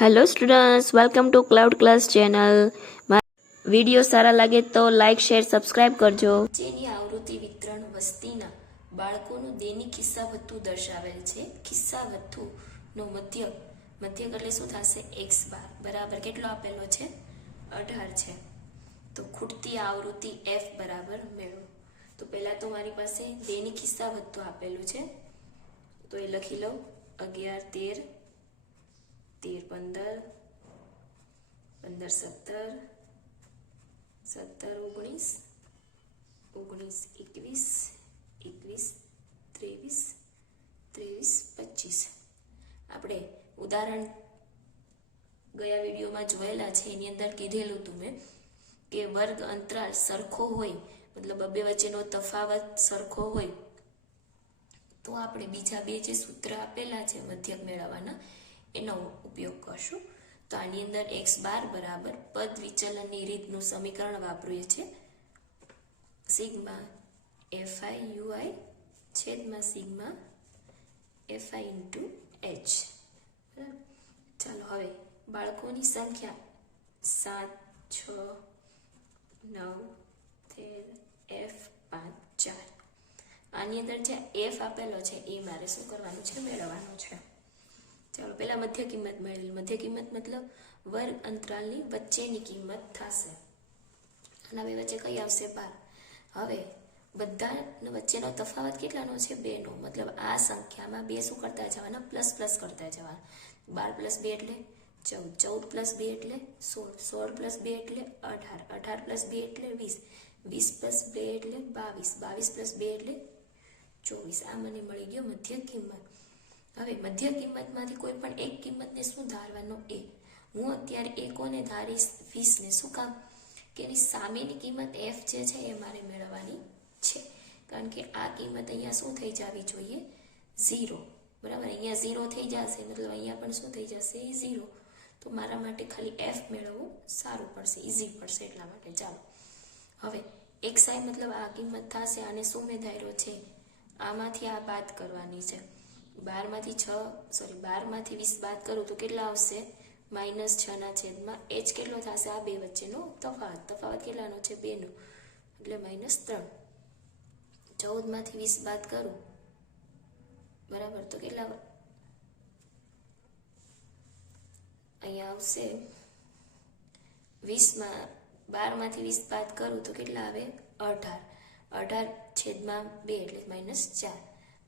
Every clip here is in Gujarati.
Hello students, welcome to cloud class channel. Video સારા લાગે તો લાઇક શેર સબસ્ક્રાઇબ કરજો. નીચેની આવૃત્તિ વિતરણ વસ્તીના બાળકોનું દૈનિક ખિસ્સાવથ્થું દર્શાવેલ છે. ખિસ્સાવથ્થુનો મધ્યક એટલે શું થશે? x બરાબર કેટલો આપેલો છે? 18 છે. તો ખૂટતી આવૃત્તિ f બરાબર મેળવો. તો પહેલા તો મારી પાસે દૈનિક ખિસ્સાવથ્થું આપેલું છે, તો એ લખી લઉં. 11 13 15 17 17 19 19 21 21 23 25. આપણે ઉદાહરણ ગયા વિડીયોમાં જોયેલા છે, એની અંદર કીધેલું હતું મેં કે વર્ગ અંતરાલ સરખો હોય, મતલબ બે વચ્ચેનો તફાવત સરખો હોય તો આપણે બીજા બે જે સૂત્ર આપેલા છે મધ્યક મેળવવાના એનો ઉપયોગ કરશું. તો આની અંદર x12 બરાબર પદ વિચલનની રીતનું સમીકરણ વાપરીએ છીએ. સિગ્મા fi ui છેદમાં સિગ્મા fi ઇન્ટુ h. ચાલો હવે બાળકોની સંખ્યા 7 6 9 13 f 5 4. આની અંદર જે f આપેલો છે એ મારે શું કરવાનું છે? મેળવવાનો છે. ચાલો પહેલા મધ્ય કિંમત મેળવી. મધ્ય કિંમત મતલબ વર્ગ અંતરાલની વચ્ચેની કિંમત થશે. આના બે વચ્ચે કઈ આવશે? 12. હવે બધા વચ્ચેનો તફાવત કેટલાનો છે? 2 નો. મતલબ આ સંખ્યામાં બે શું કરતા જવાના? પ્લસ પ્લસ કરતા જવાના. 12 + 2 એટલે 14 14 + 2 એટલે 16 16 + 2 એટલે 18 18 + 2 એટલે 20 20 + 2 એટલે 22 22 + 2 એટલે 24. આ મને મળી ગયો મધ્ય કિંમત. હવે મધ્ય કિંમતમાંથી કોઈ પણ એક કિંમતને શું ધારવાનો? એ. હું અત્યારે એ કોને ધારીશ? 20 ને. શું કામ? કે એની સામેની કિંમત f જે છે એ મારે મેળવવાની છે. કારણ કે આ કિંમત અહીંયા શું થઈ જવી જોઈએ? 0. બરાબર, અહીંયા 0 થઈ જશે, મતલબ અહીંયા પણ શું થઈ જશે? 0. તો મારા માટે ખાલી f મેળવવું સારું પડશે, ઇઝી પડશે, એટલા માટે. ચાલો હવે xi મતલબ આ કિંમત થશે. આને શું મેં ધાર્યો છે? આમાંથી આ બાદ કરવાની છે. 12 માંથી 20 બાદ કરું તો કેટલા આવશે? -6 ના છેદમાં h કેટલો થશે? આ બે વચ્ચેનો તફાવત. તફાવત કેટલાનો છે? 2 નો, એટલે -3. 14 માંથી 20 બાદ કરું બરાબર, તો કેટલા અહીંયા આવશે? 12 માંથી 20 બાદ કરું તો કેટલા આવે? 18. 18 છેદમાં 2 એટલે -4.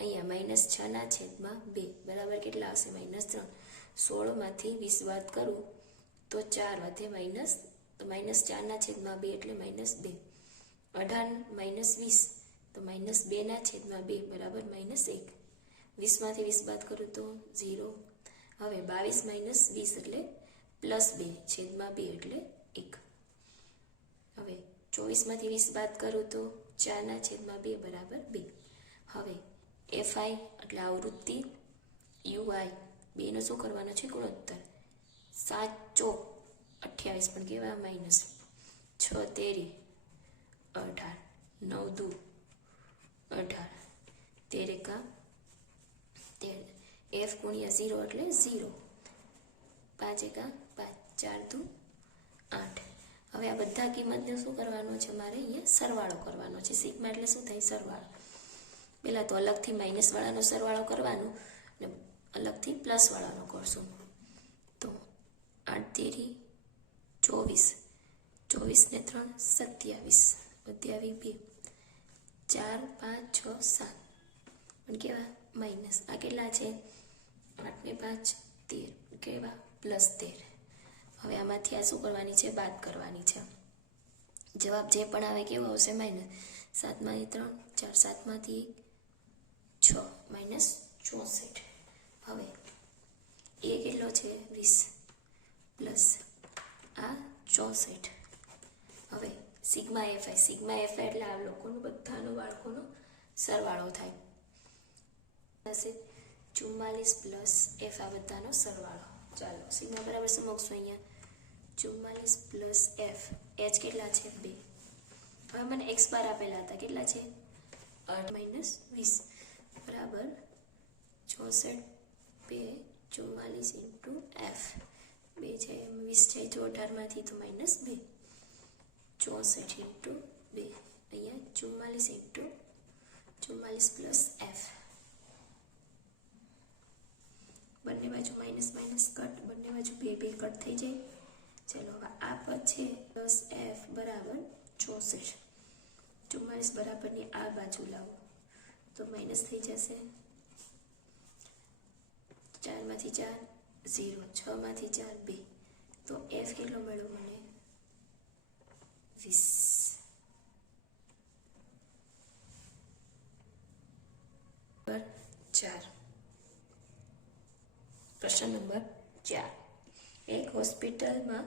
અહીંયા -6 ના છેદમાં 2 બરાબર કેટલા આવશે? -3. 16 માંથી 20 બાદ કરું તો 4 વધે માઇનસ, તો -4 ના છેદમાં 2 એટલે -2. 18 -20 તો -2 ના છેદમાં 2 બરાબર -1. 20 માંથી 20 બાદ કરું તો 0. હવે 22 - 20 એટલે +2 છેદમાં 2 એટલે 1. હવે 24 માંથી 20 બાદ કરું તો 4 ના છેદમાં 2 બરાબર 2. હવે fi એટલે આવૃત્તિ, ui બેનો શું કરવાનો છે? ગુણોત્તર. 7 ચોક 28 પણ કેવા? માઇનસ. 6 તેરી 18 9 દુ 18 13 એકા 13. f ગુણ્યા 0 એટલે 0. 5 એકા 5 4 દુ 8. હવે આ બધા કિંમતને શું કરવાનો છે? મારે અહીંયા સરવાળો કરવાનો છે. સિગ્મા એટલે શું થાય? સરવાળો. પહેલાં તો અલગથી માઇનસ વાળાનો સરવાળો કરવાનો ને અલગથી પ્લસ વાળાનો કરશું. તો 8 તેરી 24 24 ને 3 27 વધ્યા 2 4 5 6 7 પણ કેવા? માઇનસ. આ કેટલા છે? 8 ને 5 13 કેવા? +13. હવે આમાંથી આ શું કરવાની છે? બાદ કરવાની છે. જવાબ જે પણ આવે કેવો આવશે? માઇનસ. 7 માંથી 3 4 7 માંથી 6 -64. હવે એ કેટલો છે? 20 પ્લસ આ 64. હવે સિગ્મા fi એટલે આ લોકોનો બધાનો બાળકોનો સરવાળો થાય. 44 + f આ બધાનો સરવાળો. ચાલો સિગ્મા બરાબર સમજશું અહીંયા. 44 + f. h કેટલા છે? 2. હવે મને x12 આપેલા હતા, કેટલા છે? 8 - 20 બરાબર 64 2 44 × f 20 જાય તો 18માંથી તો -2, 64 ઇન્ટુ 2, અહીંયા 44 ઇન્ટુ 44 પ્લસ f, બંને બાજુ માઇનસ માઇનસ કટ, બંને બાજુ 2 કટ થઈ જાય. ચલો હવે આ પદ છે પ્લસ f બરાબર 64, 44 બરાબરની આ બાજુ લાવો તો માઇનસ થઈ જશે. 4માંથી 4 0, 6માંથી 4 2, તો f કેટલો મળ્યો મને 20. નંબર 4. પ્રશ્ન નંબર 4. એક હોસ્પિટલમાં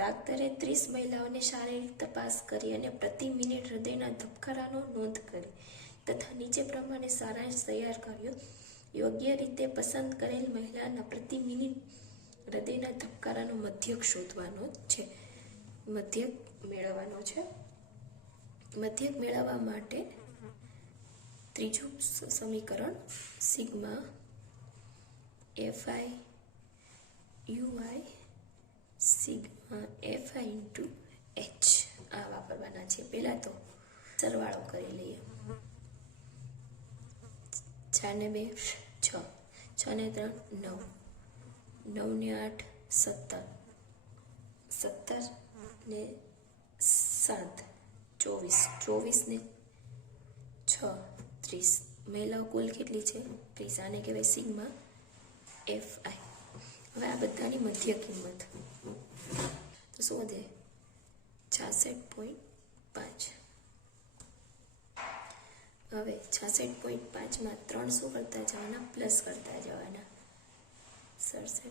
દાક્તરે 30 મહિલાઓને શારીરિક તપાસ કરી અને પ્રતિ મિનિટ હૃદયના ધબકારાનો નોંધ કરી તથા નીચે પ્રમાણે સારાંશ તૈયાર કર્યો. યોગ્ય રીતે પસંદ કરેલ મહિલાના પ્રતિ મિનિટ હૃદયના ધબકારાનો મધ્યક શોધવાનો છે. મધ્યક મેળવવાનો છે. મધ્યક મેળવવા માટે ત્રીજું સમીકરણ sigma FI UI sigma FI into H આ વાપરવાના છે. પહેલા તો સરવાળો કરી લઈએ. 4 ને 2 6, 6 ને 3 9, 9 ને 8 17, 17 ને 7 24, 24 ને 6 30. મહિલાઓ કુલ કેટલી છે 30. આને કહેવાય સિગ્મા FI. હવે આ બધાની મધ્ય કિંમત તો શું વધે 66.5. હવે 66.5માં 3 શું કરતા જવાના પ્લસ કરતા જવાના. સરસે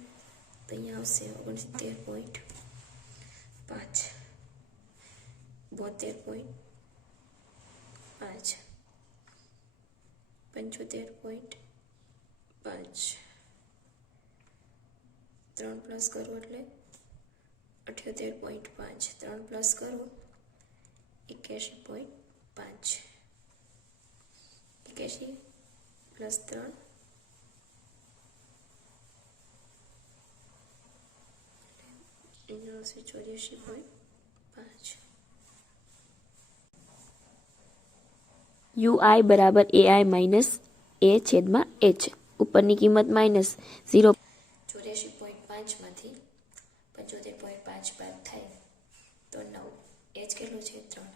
તો અહીંયા આવશે 69.5, 72.5, 75.5. 3 પ્લસ કરો એટલે 78.5, 3 પ્લસ કરો 81.5, 81 પ્લસ 3 84.5. UI બરાબર AI માઇનસ A છેદમાં H. ઉપરની કિંમત -0. 84.5માંથી 75.5 બાદ થાય તો 9. H કેટલું છે 3.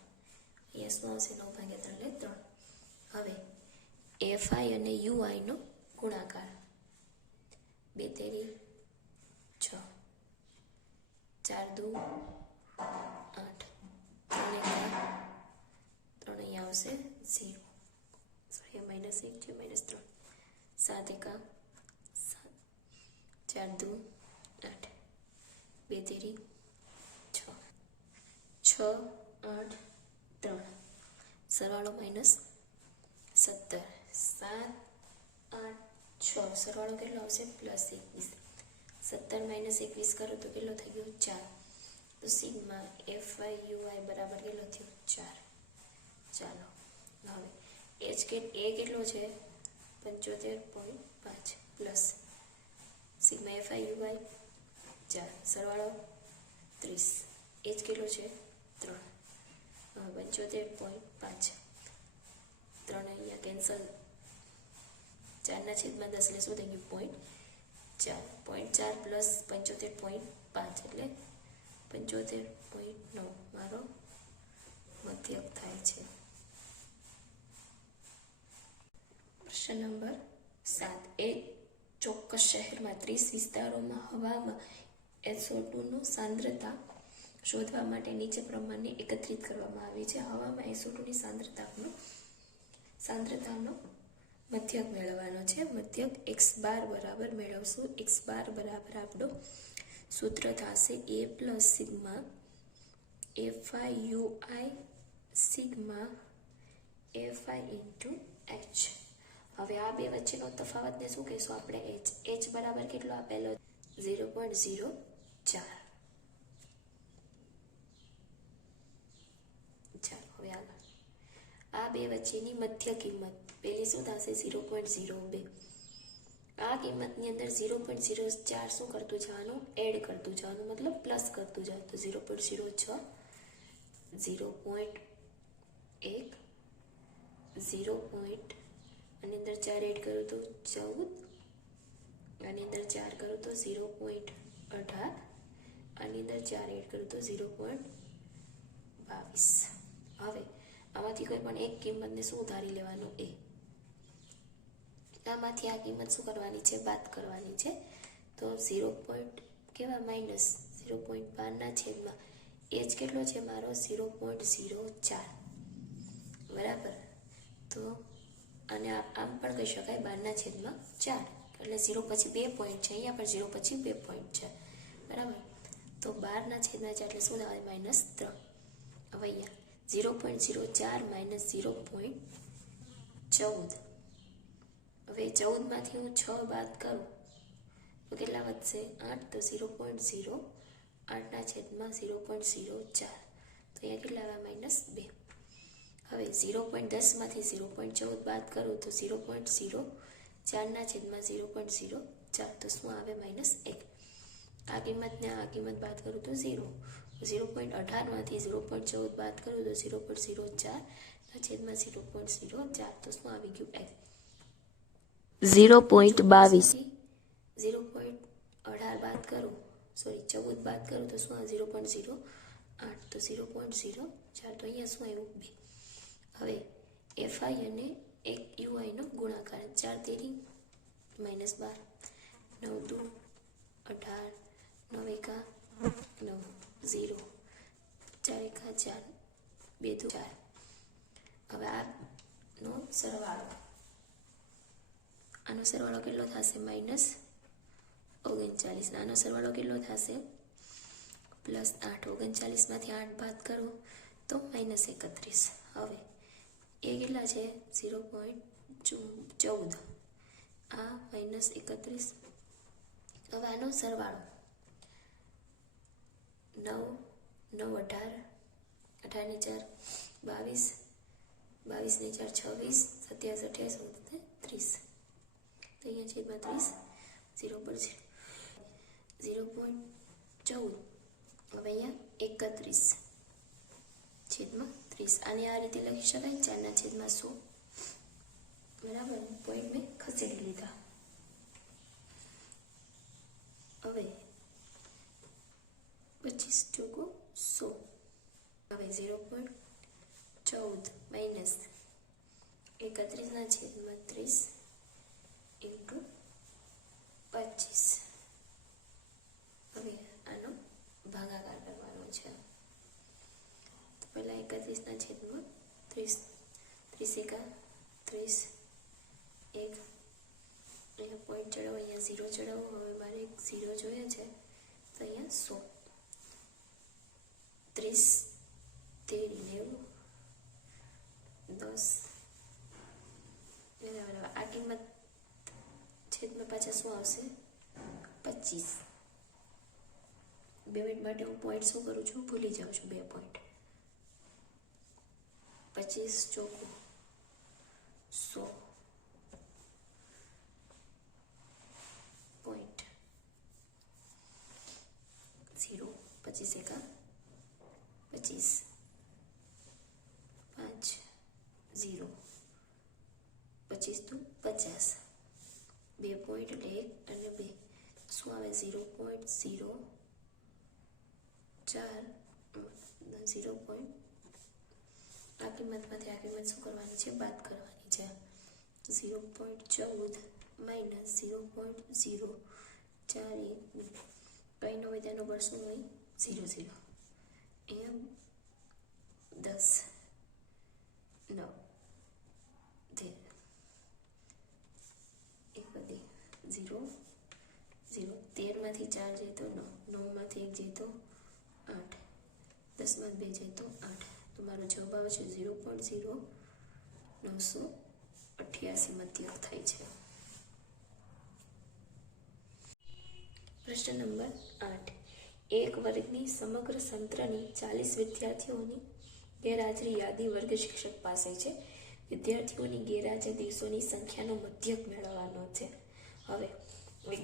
અહીંયા શું આવશે 9 ભાગ્યા 3 એટલે 3. હવે FI અને UI નો ગુણાકાર 2 તેરી 6, 4 દુ 8, 3 અહીંયા આવશે 0. સોરી -1 છે -3. 7 એકા 7, 4 દુ 8, 2 તેરી 6, 6 8 3. સરવાળો -17, 7 8 6. સરવાળો કેટલો આવશે +21. 17 - 21 કરો તો કેટલો થઈ ગયો 4. તો સિગ્મા FI UI બરાબર કેટલો થયો 4. ચાલો હવે H કેટલો છે 75.5 પ્લસ સિગ્મા FI UI 4. સરવાળો 30. H કેટલો છે 3. 75.5. 3 અહીંયા કેન્સલ. 4 છેદમાં 10 એટલે શું થઈ ગયું 0.4 પ્લસ 75.5 એટલે 75.9 મારો મધ્યક થાય છે. પ્રશ્ન નંબર 7. એક ચોક્કસ શહેરમાં 30 વિસ્તારોમાં હવામાં SO2 નું સાંદ્રતા શોધવા માટે નીચે પ્રમાણે એકત્રિત કરવામાં આવી છે. હવામાં SO2 ની સાંદ્રતાનો મધ્યક મેળવવાનો છે. મધ્યક x બાર બરાબર મેળવશું. x બાર બરાબર આપણો સૂત્ર થશે A plus sigma FI UI sigma FI into H. હવે આ બે વચ્ચેનો તફાવતને શું કહીશું આપણે H બરાબર કેટલો આપેલો 0.04. ચાલો હવે આગળ આ બે વચ્ચેની મધ્ય કિંમત પેલી શું થશે 0.02. આ કિંમતની અંદર 0.04 શું કરતું જવાનું? એડ કરતું જવાનું, મતલબ પ્લસ કરતું જવાનું. તો 0.06, 0.1, 0. આની અંદર 4 એડ કરું તો 14, આની અંદર 4 કરું તો 0.18, આની અંદર 4 એડ કરું તો 0.22. હવે આમાંથી કોઈ પણ એક કિંમતને શું ધારી લેવાનું? એ. આમાંથી આ કિંમત શું કરવાની છે? બાદ કરવાની છે. તો 0. માઇનસ 0.12 છેદમાં એ જ કેટલો છે મારો? 0.04. બરાબર. તો અને આમ પણ કહી શકાય 12/4, એટલે 0 પછી 2 પોઈન્ટ છે. અહીંયા પણ 0 પછી 2 પોઈન્ટ છે. બરાબર. તો 12/4 એટલે શું થાય? -3. હવે અહીંયા 0.04 માઇનસ 0.14. હવે 14માંથી હું 6 બાદ કરું તો કેટલા વધશે? 8. તો 0.0, 8/0.04. તો અહીંયા કેટલા આવ્યા? -2. હવે 0.10માંથી 0.14 બાદ કરું તો 0.0, 4/0.04. તો શું આવે? -1. આ કિંમતને આ કિંમત બાદ કરું તો 0. 0.18માંથી 0.14 બાદ કરું તો 0.04 તો શું આવી ગયું? 0.22. 0.18 બાદ કરું, 14 બાદ કરું તો શું આવે? 0.08. તો 0.04. તો અહીંયા શું આવ્યું? 2. હવે FI અને એક UI નો ગુણાકાર. 4 તેરી -12, 9 દુ 18, 9 એકા 9, 0, 4 એકા 4, 2 દુ 4. હવે આનો સરવાળો કેટલો થશે? -39. આનો સરવાળો કેટલો થશે? +8. 39માંથી 8 બાદ કરો તો -31. હવે એ કેટલા છે? 0.14. આ -31. હવે આનો સરવાળો 9, 9, 18, 18 ની 4 22, 22 ની 4 26, 27, 28, 30. તો અહીંયા છેદમાં 30, 0.14. હવે અહીંયા 31 છેદમાં 30. આને આ રીતે લખી શકાય 4/100. બરાબર. પોઈન્ટ મેં ખસેડી લીધા. હવે 25 ચોકો 100. હવે 0.14 માઇનસ 31/30 ઇન્ટુ 25. હવે આનો ભાગાકાર કરવાનો છે. તો પહેલાં 31/30, 30 એકા 30, 1. અહીંયા પોઈન્ટ ચડાવો, અહીંયા 0 ચડાવો. હવે મારે 0 જોઈએ છે તો અહીંયા 100. 30, 13, 90, 10. બરાબર. આ કિંમત છેદમાં પાછા શું આવશે? 25. 2 મિનિટ માટે હું પોઈન્ટ શું કરું છું? ભૂલી જાઉં છું. 2 પોઈન્ટ. 25 ચોખ્ખું 100 પોઈન્ટ 0. 25 એકા 25, 5, 0, 25 તો 50. 2 પોઈન્ટ એટલે 1 અને 2 શું આવે? 0.04, 0. આ કિંમતમાંથી આ કિંમત શું કરવાની છે? બાદ કરવાની છે. 0.14 માઇનસ 0.04. 1 કંઈ ન હોય તેનો બળ શું હોય? 0, 0. અહીંયા 10, 9, 13. એક બધી 0, 0. 13માંથી 4 જાય તો 9, 9માંથી 1 જાય તો 8, 10માંથી 2 જાય તો 8. તો મારો જવાબ આવે છે 0.0988 મધ્યક થાય છે. પ્રશ્ન નંબર 8. એક વર્ગની સમગ્ર સત્રની 40 વિદ્યાર્થીઓની ગેરહાજરી યાદી વર્ગ શિક્ષક પાસે છે. વિદ્યાર્થીઓની ગેરહાજર દિવસોની સંખ્યાનો મધ્યક મેળવવાનો છે. હવે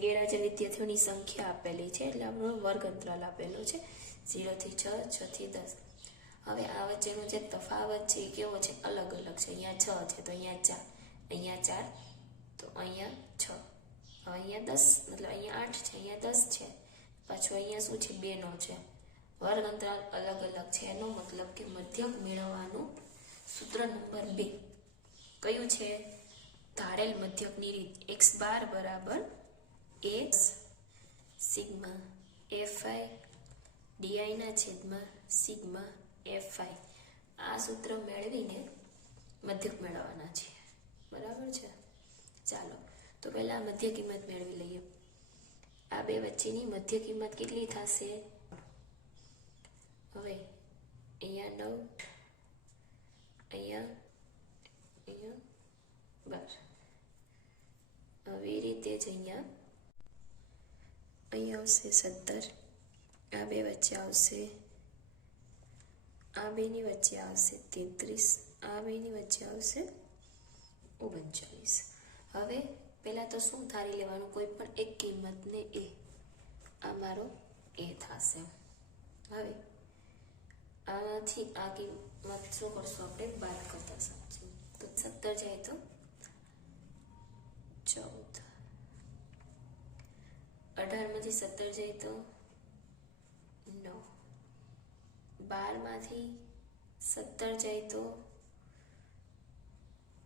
ગેરહાજર વિદ્યાર્થીઓની સંખ્યા આપેલી છે એટલે આપણો વર્ગ અંતરાલ આપેલો છે 0 થી 6, 6 થી 10. હવે આ વચ્ચેનો જે તફાવત છે એ કેવો છે? અલગ અલગ છે. અહીંયા 6 છે તો અહીંયા 4, અહીંયા 4 તો અહીંયા 6, હવે અહીંયા 10 મતલબ અહીંયા 8 છે, અહીંયા 10 છે, પાછું અહીંયા શું છે? 2 નો છે. વર્ગ અંતરાલ અલગ અલગ છે એનો મતલબ કે મધ્યક મેળવવાનું સૂત્ર નંબર 2 કયું છે? ધારેલ મધ્યકની રીત x બાર બરાબર a સિગ્મા fi di ના છેદમાં સિગ્મા fi. આ સૂત્ર મેળવીને મધ્યક મેળવવાના છે. બરાબર છે? ચાલો તો પહેલા મધ્ય કિંમત મેળવી લઈએ. આ બે વચ્ચેની મધ્ય કિંમત કેટલી થશે? હવે અહીંયા 9, અહીંયા 12. હવે એ રીતે જ અહીંયા આવશે 17. આ બે વચ્ચે આવશે, આ બેની વચ્ચે આવશે 33, આ બેની વચ્ચે આવશે 39. હવે પહેલા તો શું ધારી લેવાનું? કોઈ પણ એક કિંમતને a. આ મારો a થશે. હવે આમાંથી આ કિંમત શું કરશું આપણે? બાદ કરતા સમજીએ. તો 17 જાય તો 14, 18 માંથી 17 જાય તો 9, 12 માંથી 17 જાય તો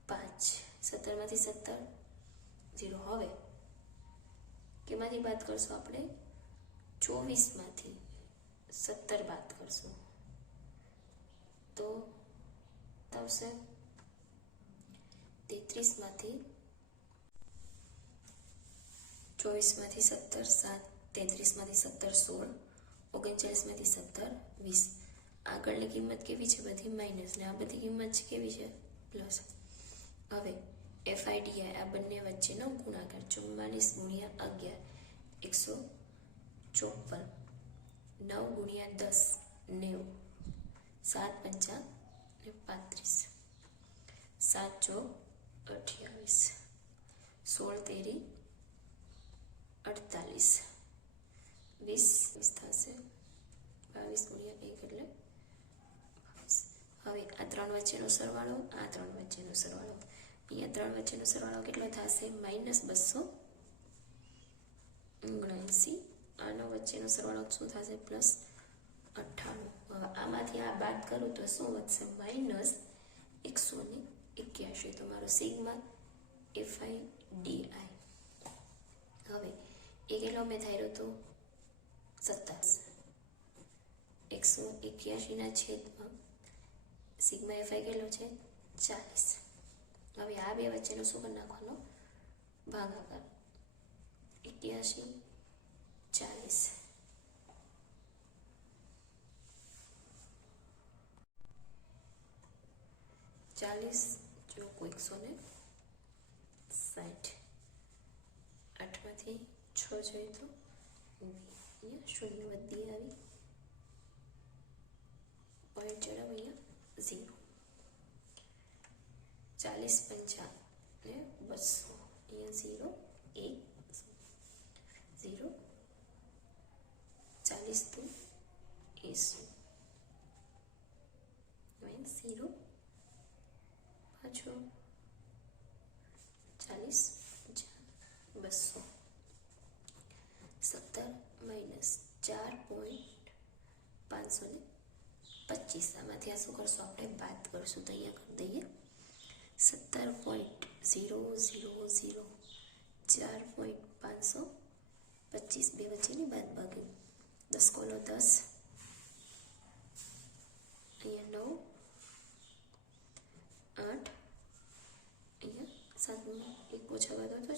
5, 17 માંથી 17 0. હવે કેમાંથી બાદ કરશું આપણે? 24 માંથી 17 બાદ કરશું તો આવશે 33 માંથી 24 માંથી 17 7, 33 માંથી 17 16, 39 માંથી 17 20. આગળની કિંમત કેવી છે? બધી માઇનસ, ને આ બધી કિંમત છે કેવી છે? પ્લસ. હવે FIDI આ બંને વચ્ચેનો ગુણાકાર 44 ગુણ્યા 11 154, 9 ગુણ્યા 10 90, 7 પંચા 35, 7 ચોક 28, 16 તેરી 48, 20 થશે. 22 ગુણ્યા 1 એટલે 22. હવે આ ત્રણ વચ્ચેનો સરવાળો, આ ત્રણ વચ્ચેનો સરવાળો, અહીંયા ત્રણ વચ્ચેનો સરવાળો કેટલો થશે? -279. આનો વચ્ચેનો સરવાળો શું થશે? +98. હવે આમાંથી આ બાદ કરું તો શું વધશે? -181. તો મારો સિગ્મા FIDI. હવે એ કેટલો મેં ધાર્યો તો 27. 181 ના છેદમાં સિગ્મા FI કેટલો છે? 40. હવે આ બે વચ્ચેનો શું કરી નાખવાનો? ભાગાકાર. 81 40. જો કોઈ 160. 8 માંથી 6 જોઈએ તો અહીંયા શૂન્ય વધી આવી, પોઈન્ટ ચડાવ અહીંયા 0. 40 પંચા ને 200, અહીંયા 0 1 0, 40 તો 80 0 પાછો 40 200. 17 -4.525. આમાંથી આ શું કરશું? આપણે બાદ કરશું તો અહીંયા કરી દઈએ 17.000 4.525. બે વચ્ચેની બાદ બાકી 10 કોલો 10, અહીંયા 9 8, અહીંયા 7 1 ઓછા વધો તો 6,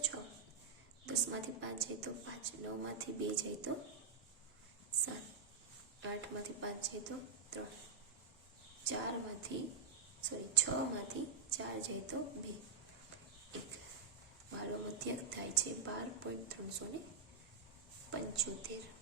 10 માંથી 5 જાય તો 5, 9 માંથી 2 જાય તો 7, 8 માંથી 5 જાય તો 3, 6 માંથી 4 જાય તો 2, 1. મારો મધ્યક થાય છે 12.375.